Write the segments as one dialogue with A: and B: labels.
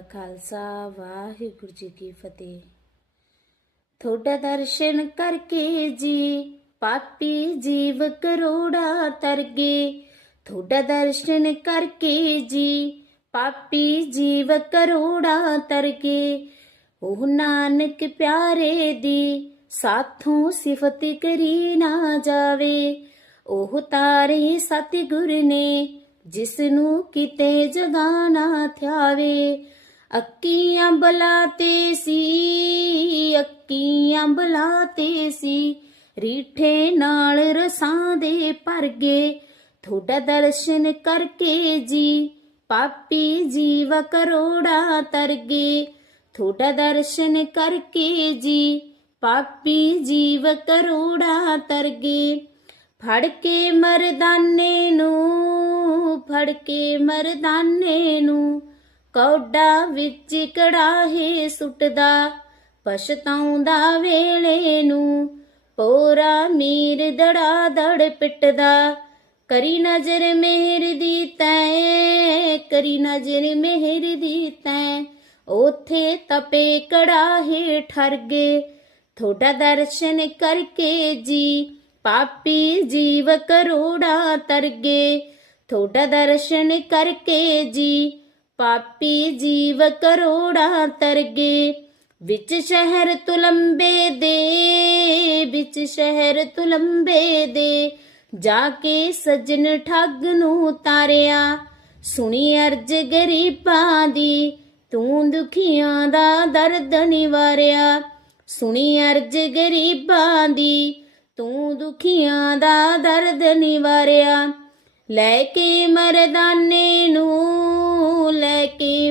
A: ਖਾਲਸਾ ਵਾਹਿਗੁਰੂ ਜੀ ਕੀ ਫਤਿਹ। ਤੁਹਾਡਾ ਦਰਸ਼ਨ ਕਰਕੇ ਜੀ, ਪਾਪੀ ਜੀਵ ਕਰੋੜਾ ਤਰਗੇ। ਤੁਹਾਡਾ ਦਰਸ਼ਨ ਕਰਕੇ ਜੀ, ਪਾਪੀ ਜੀਵ ਕਰੋੜਾ ਤਰਗੇ। ਉਹ ਨਾਨਕ ਪਿਆਰੇ ਦੀ ਸਾਥੋਂ ਸਿਫਤ ਕਰੀ ਨਾ ਜਾਵੇ। ਉਹ ਤਾਰੇ ਸਤਿਗੁਰ ਨੇ ਜਿਸ ਨੂੰ ਕਿਤੇ ਜਗਾਣਾ ਥਿਆਵੇ। ਅੱਕੀ ਅੰਬਲਾ ਤੇ ਸੀ ਅੱਕੀ ਅੰਬਲਾ ਤੇ ਸੀ। ਰੀਠੇ ਨਾਲ ਰਸਾਂ ਦੇ ਭਰ ਗਏ ਤੁਹਾਡਾ ਦਰਸ਼ਨ ਕਰਕੇ ਜੀ। ਪਾਪੀ ਜੀਵ ਕਰੋੜਾ ਤਰ ਗਏ ਤੁਹਾਡਾ ਦਰਸ਼ਨ ਕਰਕੇ ਜੀ। ਪਾਪੀ ਜੀਵ ਕਰੋੜਾ ਤਰਗੇ ਫੜ ਕੇ ਮਰਦਾਨੇ ਨੂੰ ਫੜ ਕੇ ਮਰਦਾਨੇ ਨੂੰ। ਕੌਡਾ ਵਿੱਚ ਕੜਾਹੇ ਸੁੱਟਦਾ ਪਛਤਾਉਂਦਾ ਵੇਲੇ ਨੂੰ ਪੋਰਾ ਮੀਰ ਦੜਾ ਦੜ ਪਿੱਟਦਾ। ਕਰੀ ਨਜ਼ਰ ਮਿਹਰ ਦੀ ਤੈ, ਕਰੀ ਨਜ਼ਰ ਮਿਹਰ ਦੀ ਤੈ ਉਥੇ ਤਪੇ ਕੜਾਹੇ ਠਰ ਗਏ ਤੁਹਾਡਾ ਦਰਸ਼ਨ ਕਰਕੇ ਜੀ, ਪਾਪੀ ਜੀਵ ਕਰੋੜਾ ਤਰਗੇ। ਤੁਹਾਡਾ ਦਰਸ਼ਨ ਕਰਕੇ ਜੀ ਪਾਪੀ ਜੀਵ ਕਰੋੜਾ ਤਰਗੇ, ਵਿੱਚ ਸ਼ਹਿਰ ਤੁਲੰਬੇ ਦੇ, ਵਿੱਚ ਸ਼ਹਿਰ ਤੁਲੰਬੇ ਦੇ, ਜਾ ਕੇ ਸਜਣ ਠੱਗ ਨੂੰ ਤਾਰਿਆ। ਸੁਣੀ ਅਰਜ ਗਰੀਬਾਂ ਦੀ, ਤੂੰ ਦੁਖੀਆਂ ਦਾ ਦਰਦ ਨਿਵਾਰਿਆ। ਸੁਣੀ ਅਰਜ ਗਰੀਬਾਂ ਦੀ, ਤੂੰ ਦੁਖੀਆਂ ਦਾ ਦਰਦ ਨਿਵਾਰਿਆ। ਲੈ ਕੇ ਮਰਦਾਨੇ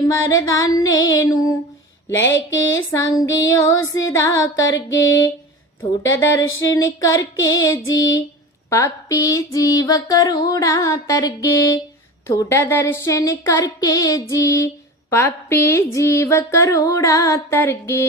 A: ਮਰਦਾਨੇ ਨੂੰ ਲੈ ਕੇ ਸੰਗ ਉਸ ਦਾ ਕਰਗੇ। ਤੁਹਾਡਾ ਦਰਸ਼ਨ ਕਰਕੇ ਜੀ, ਪਾਪੀ ਜੀਵ ਕਰੋੜਾ ਤਰਗੇ। ਤੁਹਾਡਾ ਦਰਸ਼ਨ ਕਰਕੇ ਜੀ, ਪਾਪੀ ਜੀਵ ਕਰੋੜਾ ਤਰਗੇ।